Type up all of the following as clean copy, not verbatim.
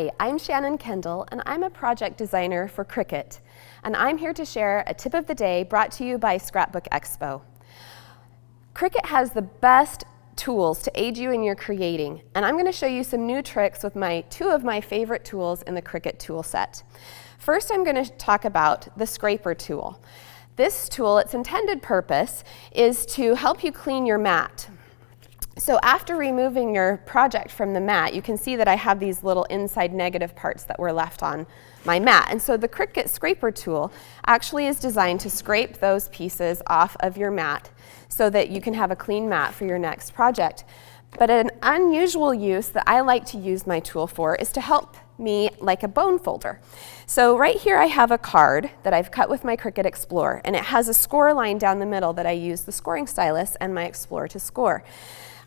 Hi, I'm Shannon Kendall, and I'm a project designer for Cricut. And I'm here to share a tip of the day brought to you by Scrapbook Expo. Cricut has the best tools to aid you in your creating, and I'm going to show you some new tricks with two of my favorite tools in the Cricut tool set. First, I'm going to talk about the scraper tool. This tool, its intended purpose, is to help you clean your mat. So after removing your project from the mat, you can see that I have these little inside negative parts that were left on my mat. And so the Cricut scraper tool actually is designed to scrape those pieces off of your mat so that you can have a clean mat for your next project. But an unusual use that I like to use my tool for is to help me like a bone folder. So right here I have a card that I've cut with my Cricut Explorer, and it has a score line down the middle that I use the scoring stylus and my Explorer to score.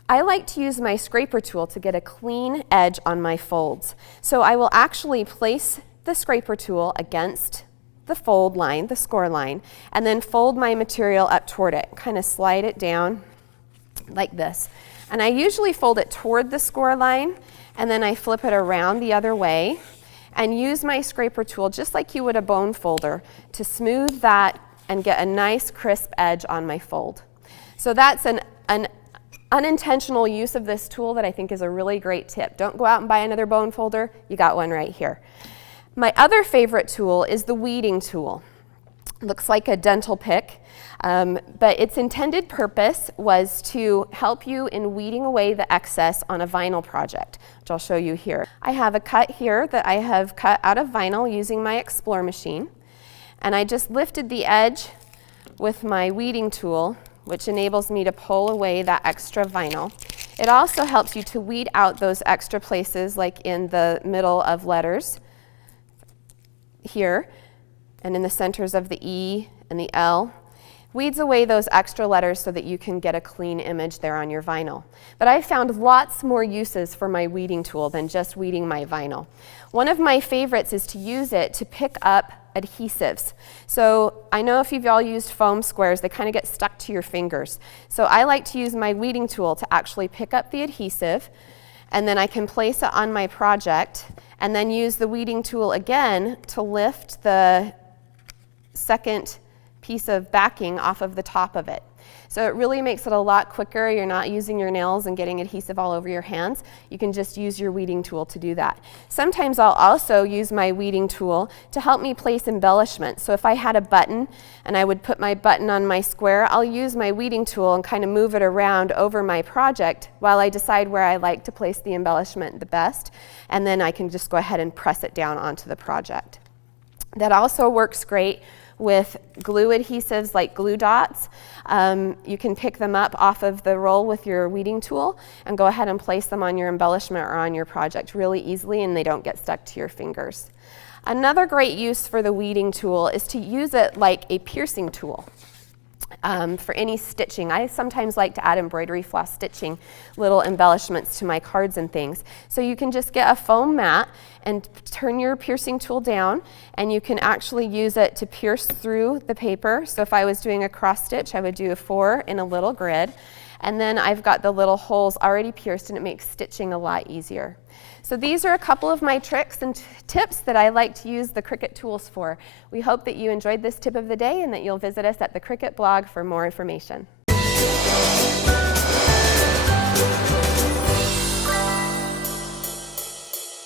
I like to use my scraper tool to get a clean edge on my folds. So I will actually place the scraper tool against the fold line, the score line, and then fold my material up toward it. Kind of slide it down like this. And I usually fold it toward the score line, and then I flip it around the other way and use my scraper tool just like you would a bone folder to smooth that and get a nice crisp edge on my fold. So that's an unintentional use of this tool that I think is a really great tip. Don't go out and buy another bone folder. You got one right here. My other favorite tool is the weeding tool. Looks like a dental pick, but its intended purpose was to help you in weeding away the excess on a vinyl project, which I'll show you here. I have a cut here that I have cut out of vinyl using my Explore machine, and I just lifted the edge with my weeding tool, which enables me to pull away that extra vinyl. It also helps you to weed out those extra places, like in the middle of letters here, and in the centers of the E and the L. Weeds away those extra letters so that you can get a clean image there on your vinyl. But I found lots more uses for my weeding tool than just weeding my vinyl. One of my favorites is to use it to pick up adhesives. So I know if you've all used foam squares, they kind of get stuck to your fingers. So I like to use my weeding tool to actually pick up the adhesive, and then I can place it on my project, and then use the weeding tool again to lift the second piece of backing off of the top of it. So it really makes it a lot quicker. You're not using your nails and getting adhesive all over your hands. You can just use your weeding tool to do that. Sometimes I'll also use my weeding tool to help me place embellishments. So if I had a button and I would put my button on my square, I'll use my weeding tool and kind of move it around over my project while I decide where I like to place the embellishment the best. And then I can just go ahead and press it down onto the project. That also works great with glue adhesives like glue dots. You can pick them up off of the roll with your weeding tool and go ahead and place them on your embellishment or on your project really easily, and they don't get stuck to your fingers. Another great use for the weeding tool is to use it like a piercing tool. For any stitching. I sometimes like to add embroidery floss stitching, little embellishments to my cards and things. So you can just get a foam mat and turn your piercing tool down, and you can actually use it to pierce through the paper. So if I was doing a cross stitch, I would do a 4 in a little grid, and then I've got the little holes already pierced, and it makes stitching a lot easier. So these are a couple of my tricks and tips that I like to use the Cricut tools for. We hope that you enjoyed this tip of the day and that you'll visit us at the Cricut blog for more information.